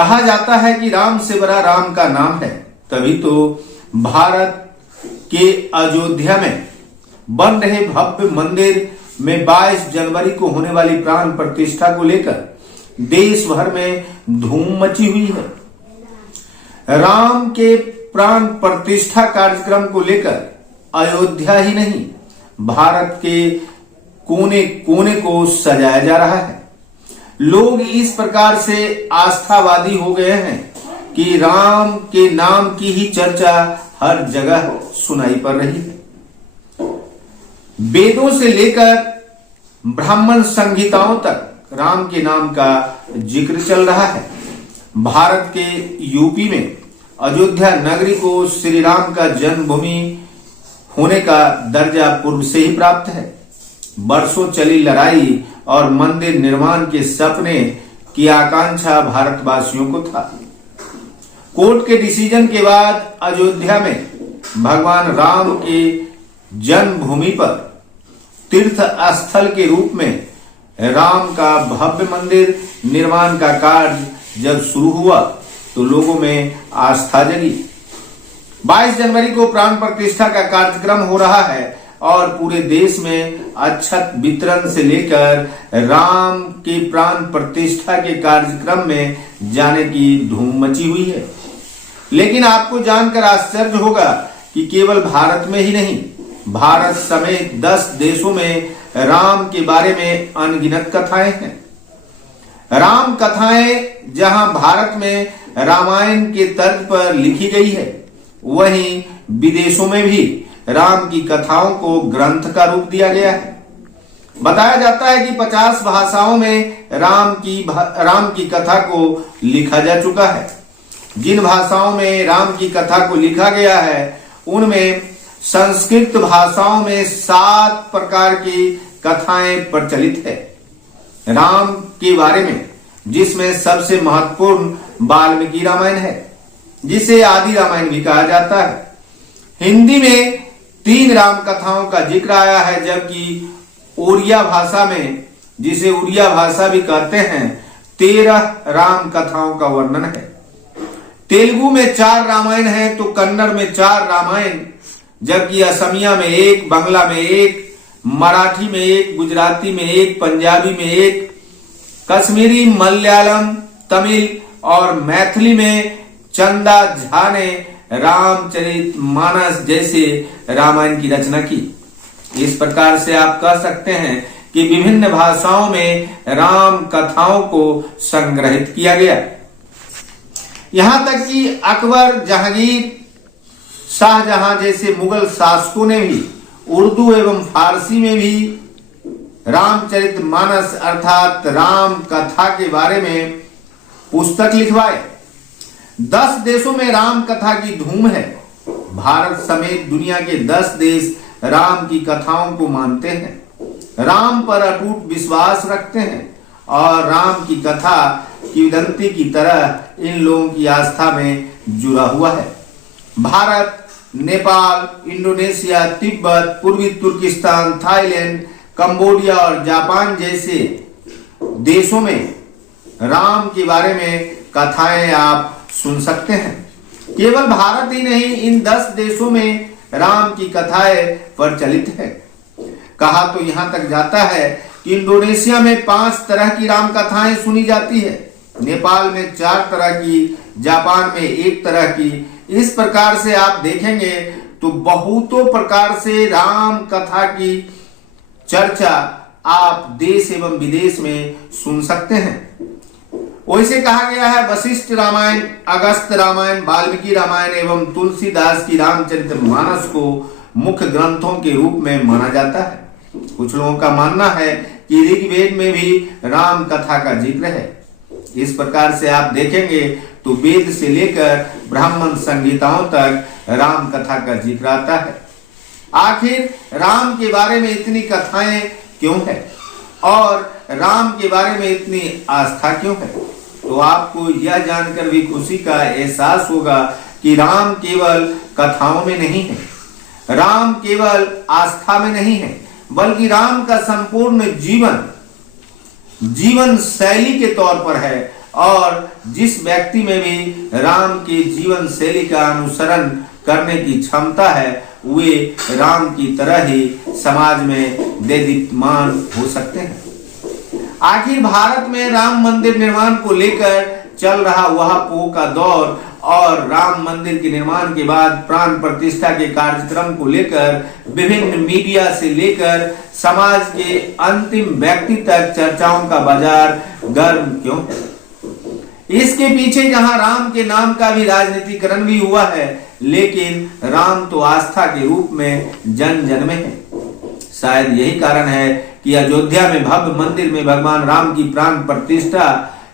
कहा जाता है कि राम से बड़ा राम का नाम है, तभी तो भारत के अयोध्या में बन रहे भव्य मंदिर में 22 जनवरी को होने वाली प्राण प्रतिष्ठा को लेकर देश भर में धूम मची हुई है। राम के प्राण प्रतिष्ठा कार्यक्रम को लेकर अयोध्या ही नहीं, भारत के कोने कोने को सजाया जा रहा है। लोग इस प्रकार से आस्थावादी हो गए हैं कि राम के नाम की ही चर्चा हर जगह सुनाई पड़ रही है। वेदों से लेकर ब्राह्मण संहिताओं तक राम के नाम का जिक्र चल रहा है। भारत के यूपी में अयोध्या नगरी को श्री राम का जन्मभूमि होने का दर्जा पूर्व से ही प्राप्त है। बरसों चली लड़ाई और मंदिर निर्माण के सपने की आकांक्षा भारतवासियों को था। कोर्ट के डिसीजन के बाद अयोध्या में भगवान राम के जन्मभूमि पर तीर्थ स्थल के रूप में राम का भव्य मंदिर निर्माण का कार्य जब शुरू हुआ तो लोगों में आस्था जगी। 22 जनवरी को प्राण प्रतिष्ठा का कार्यक्रम हो रहा है और पूरे देश में अक्षत वितरण से लेकर राम के प्राण प्रतिष्ठा के कार्यक्रम में जाने की धूम मची हुई है। लेकिन आपको जानकर आश्चर्य होगा कि केवल भारत में ही नहीं, भारत समेत 10 देशों में राम के बारे में अनगिनत कथाएं हैं। राम कथाएं जहां भारत में रामायण के तर्ज पर लिखी गई है, वहीं विदेशों में भी राम की कथाओं को ग्रंथ का रूप दिया गया है। बताया जाता है कि 50 भाषाओं में राम की कथा को लिखा जा चुका है। जिन भाषाओं में राम की कथा को लिखा गया है, उनमें संस्कृत भाषाओं में 7 प्रकार की कथाएं प्रचलित है राम के बारे में, जिसमें सबसे महत्वपूर्ण वाल्मीकि रामायण है, जिसे आदि रामायण भी कहा जाता है। हिंदी में 3 राम कथाओं का जिक्र आया है, जबकि ओड़िया भाषा में, जिसे उड़िया भाषा भी कहते हैं, 13 राम कथाओं का वर्णन है। तेलुगु में 4 रामायण है तो कन्नड़ में 4 रामायण, जबकि असमिया में 1, बांग्ला में 1, मराठी में 1, गुजराती में 1, पंजाबी में 1, कश्मीरी, मलयालम, तमिल और मैथिली में चंदा झा ने रामचरितमानस जैसे रामायण की रचना की। इस प्रकार से आप कह सकते हैं कि विभिन्न भाषाओं में राम कथाओं को संग्रहित किया गया। यहां तक कि अकबर, जहांगीर, शाहजहां जैसे मुगल शासकों ने भी उर्दू एवं फारसी में भी रामचरितमानस अर्थात राम कथा के बारे में पुस्तक लिखवाए। 10 देशों में राम कथा की धूम है। भारत समेत दुनिया के 10 देश राम की कथाओं को मानते हैं, राम पर अटूट विश्वास रखते हैं और राम की कथा किंवदंती की तरह इन लोगों की आस्था में जुड़ा हुआ है। भारत, नेपाल, इंडोनेशिया, तिब्बत, पूर्वी तुर्किस्तान, थाईलैंड, कंबोडिया और जापान जैसे देशों में राम के बारे में कथाएं आप सुन सकते हैं। केवल भारत ही नहीं, इन 10 देशों में राम की कथाएं प्रचलित है। कहा तो यहां तक जाता है कि इंडोनेशिया में 5 तरह की राम कथाएं सुनी जाती है, नेपाल में 4 तरह की, जापान में 1 तरह की। इस प्रकार से आप देखेंगे तो बहुतों प्रकार से राम कथा की चर्चा आप देश एवं विदेश में सुन सकते हैं। वैसे कहा गया है वशिष्ठ रामायण, अगस्त्य रामायण, वाल्मीकि रामायण एवं तुलसीदास की रामचरितमानस को मुख्य ग्रंथों के रूप में माना जाता है। कुछ लोगों का मानना है कि ऋग्वेद में भी राम कथा का जिक्र है। इस प्रकार से आप देखेंगे तो वेद से लेकर ब्राह्मण संहिताओं तक राम कथा का जिक्र आता है। आखिर राम के बारे में इतनी कथाएं क्यों है और राम के बारे में इतनी आस्था क्यों है? तो आपको यह जानकर भी खुशी का एहसास होगा कि राम केवल कथाओं में नहीं है, राम केवल आस्था में नहीं है, बल्कि राम का संपूर्ण जीवन शैली के तौर पर है और जिस व्यक्ति में भी राम के जीवन शैली का अनुसरण करने की क्षमता है वे राम की तरह ही समाज में देदीप्यमान हो सकते हैं। आखिर भारत में राम मंदिर निर्माण को लेकर चल रहा वह पोह का दौर और राम मंदिर के निर्माण के बाद प्राण प्रतिष्ठा के कार्यक्रम को लेकर विभिन्न मीडिया से लेकर समाज के अंतिम व्यक्ति तक चर्चाओं का बाजार गर्म क्यों? इसके पीछे जहां राम के नाम का भी राजनीतिकरण भी हुआ है, लेकिन राम तो आस्था के रूप में जन जन में है। शायद यही कारण है कि अयोध्या में भव्य मंदिर में भगवान राम की प्राण प्रतिष्ठा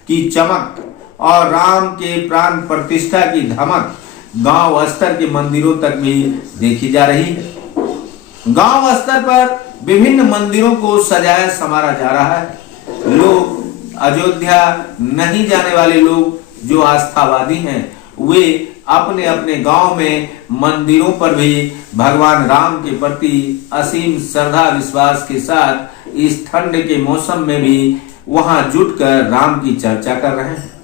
की चमक और राम के प्राण प्रतिष्ठा की धमक गांव स्तर के मंदिरों तक भी देखी जा रही है। गांव स्तर पर विभिन्न मंदिरों को सजाया संवारा जा रहा है। लोग अयोध्या नहीं जाने वाले लोग जो आस्थावादी हैं वे अपने अपने गांव में मंदिरों पर भी भगवान राम के प्रति असीम श्रद्धा विश्वास के साथ इस ठंड के मौसम में भी वहां जुटकर राम की चर्चा कर रहे हैं।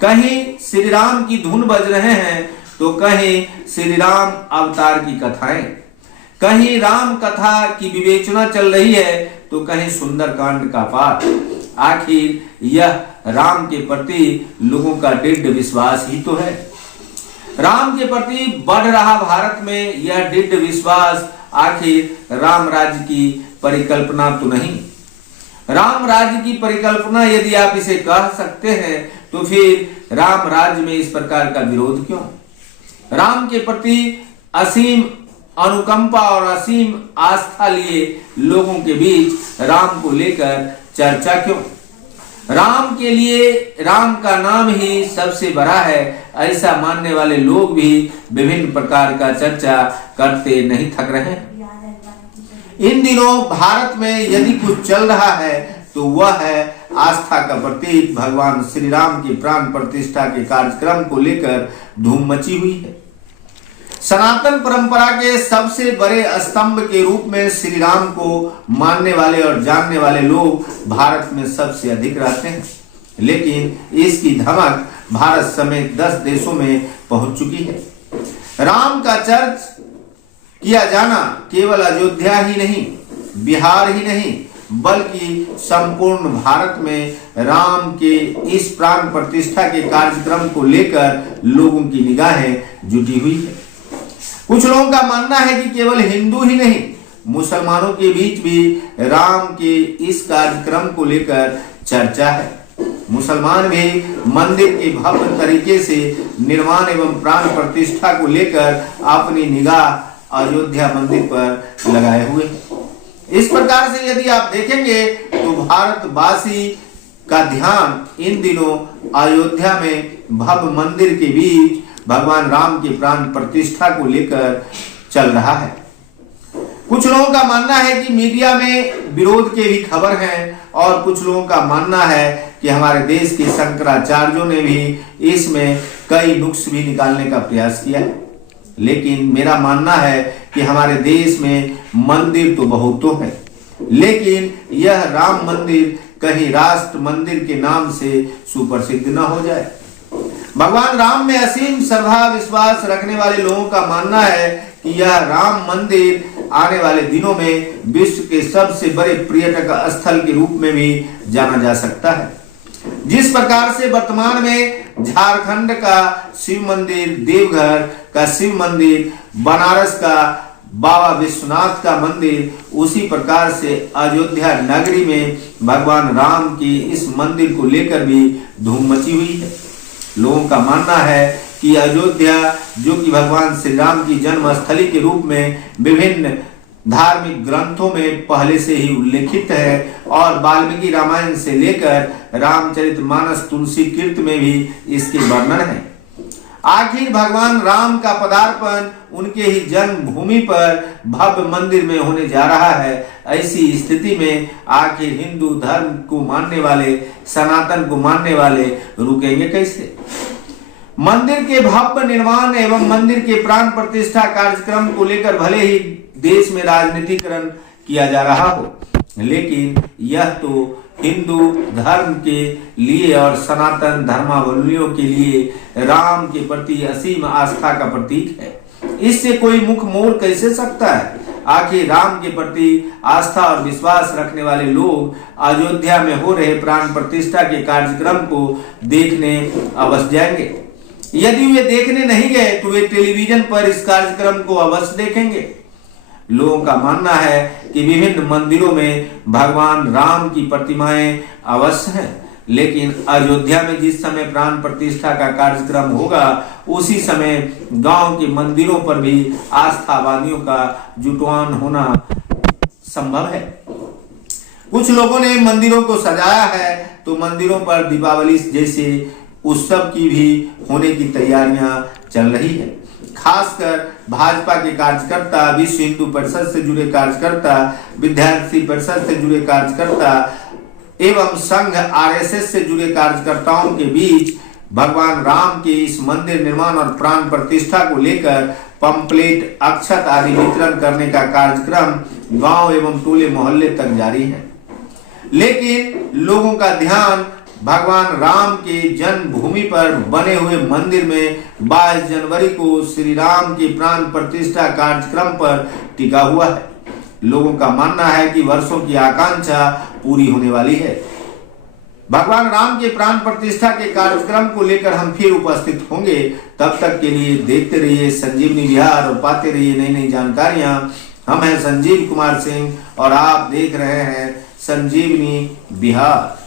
कहीं श्री राम की धुन बज रहे हैं तो कहीं श्री राम अवतार की कथाएं, कहीं राम कथा की विवेचना चल रही है तो कहीं सुंदरकांड का पाठ। आखिर यह राम के प्रति लोगों का दृढ़ विश्वास ही तो है। राम के प्रति बढ़ रहा भारत में यह दृढ़ विश्वास आखिर राम राज्य की परिकल्पना तो नहीं। राम राज्य की परिकल्पना यदि आप इसे कह सकते हैं तो फिर राम राज्य में इस प्रकार का विरोध क्यों? राम के प्रति असीम अनुकंपा और असीम आस्था लिए लोगों के बीच राम को लेकर चर्चा क्यों? राम के लिए राम का नाम ही सबसे बड़ा है, ऐसा मानने वाले लोग भी विभिन्न प्रकार का चर्चा करते नहीं थक रहे हैं। इन दिनों भारत में यदि कुछ चल रहा है तो वह है आस्था का प्रतीक भगवान श्री राम की प्राण प्रतिष्ठा के कार्यक्रम को लेकर धूम मची हुई है। सनातन परंपरा के सबसे बड़े स्तंभ के रूप में श्री राम को मानने वाले और जानने वाले लोग भारत में सबसे अधिक रहते हैं, लेकिन इसकी धमक भारत समेत 10 देशों में पहुंच चुकी है। राम का चर्च किया जाना केवल अयोध्या ही नहीं, बिहार ही नहीं, बल्कि संपूर्ण भारत में राम के इस प्राण प्रतिष्ठा के कार्यक्रम को लेकर लोगों की निगाहें जुटी हुई है। कुछ लोगों का मानना है कि केवल हिंदू ही नहीं, मुसलमानों के बीच भी राम के इस कार्यक्रम को लेकर चर्चा है। मुसलमान भी मंदिर के भव्य तरीके से निर्माण एवं प्राण प्रतिष्ठा को लेकर अपनी निगाह अयोध्या मंदिर पर लगाए हुए हैं। इस प्रकार से यदि आप देखेंगे तो भारतवासी का ध्यान इन दिनों अयोध्या में भव्य मंदिर के बीच भगवान राम के प्राण प्रतिष्ठा को लेकर चल रहा है। कुछ लोगों का मानना है कि मीडिया में विरोध के भी खबर हैं और कुछ लोगों का मानना है कि हमारे देश के शंकराचार्यों ने भी इसमें कई नुक्स भी निकालने का प्रयास किया है। लेकिन मेरा मानना है कि हमारे देश में मंदिर तो बहुतों है, लेकिन यह राम मंदिर कहीं राष्ट्र मंदिर के नाम से सुप्रसिद्ध न हो जाए। भगवान राम में असीम श्रद्धा विश्वास रखने वाले लोगों का मानना है कि यह राम मंदिर आने वाले दिनों में विश्व के सबसे बड़े पर्यटक स्थल के रूप में भी जाना जा सकता है। जिस प्रकार से वर्तमान में झारखंड का शिव मंदिर, देवघर का शिव मंदिर, बनारस का बाबा विश्वनाथ का मंदिर, उसी प्रकार से अयोध्या नगरी में भगवान राम की इस मंदिर को लेकर भी धूम मची हुई है। लोगों का मानना है कि अयोध्या, जो कि भगवान श्री राम की जन्मस्थली के रूप में विभिन्न धार्मिक ग्रंथों में पहले से ही उल्लेखित है और वाल्मीकि रामायण से लेकर रामचरितमानस तुलसी कीर्त में भी इसके वर्णन है। आखिर भगवान राम का पदार्पण उनके ही जन्मभूमि पर भव्य मंदिर में होने जा रहा है। ऐसी स्थिति में आखिर हिंदू धर्म को मानने वाले, सनातन को मानने वाले रुकेंगे कैसे? मंदिर के भव्य निर्माण एवं मंदिर के प्राण प्रतिष्ठा कार्यक्रम को लेकर भले ही देश में राजनीतिकरण किया जा रहा हो, लेकिन यह तो हिंदू धर्म के लिए और सनातन धर्मावलंबियों के लिए राम के प्रति असीम आस्था का प्रतीक है। इससे कोई मुख मोड़ कैसे सकता है? आखिर राम के प्रति आस्था और विश्वास रखने वाले लोग अयोध्या में हो रहे प्राण प्रतिष्ठा के कार्यक्रम को देखने अवश्य जाएंगे। यदि वे देखने नहीं गए तो वे टेलीविजन पर इस कार्यक्रम को अवश्य देखेंगे। लोगों का मानना है कि विभिन्न मंदिरों में भगवान राम की प्रतिमाएं अवश्य हैं, लेकिन अयोध्या में जिस समय प्राण प्रतिष्ठा का कार्यक्रम होगा उसी समय गांव के मंदिरों पर भी आस्थावादियों का जुटवान होना संभव है। कुछ लोगों ने मंदिरों को सजाया है तो मंदिरों पर दीपावली जैसे उत्सव की भी होने की तैयारियां चल रही है। खासकर भाजपा के कार्यकर्ता, विश्व हिंदू परिषद से जुड़े कार्यकर्ता, विद्यार्थी परिषद से जुड़े कार्यकर्ता एवं संघ आरएसएस से जुड़े कार्यकर्ताओं के बीच भगवान राम के इस मंदिर निर्माण और प्राण प्रतिष्ठा को लेकर पंपलेट, अक्षत आदि वितरण करने का कार्यक्रम गांव एवं टोले मोहल्ले तक जारी है। लेकिन लोगों का ध्यान भगवान राम के जन्मभूमि पर बने हुए मंदिर में 22 जनवरी को श्री राम के प्राण प्रतिष्ठा कार्यक्रम पर टिका हुआ है। लोगों का मानना है कि वर्षों की आकांक्षा पूरी होने वाली है। भगवान राम के प्राण प्रतिष्ठा के कार्यक्रम को लेकर हम फिर उपस्थित होंगे। तब तक के लिए देखते रहिए संजीवनी बिहार और पाते रहिए नई नई जानकारियां। हम हैं संजीव कुमार सिंह और आप देख रहे हैं संजीवनी बिहार।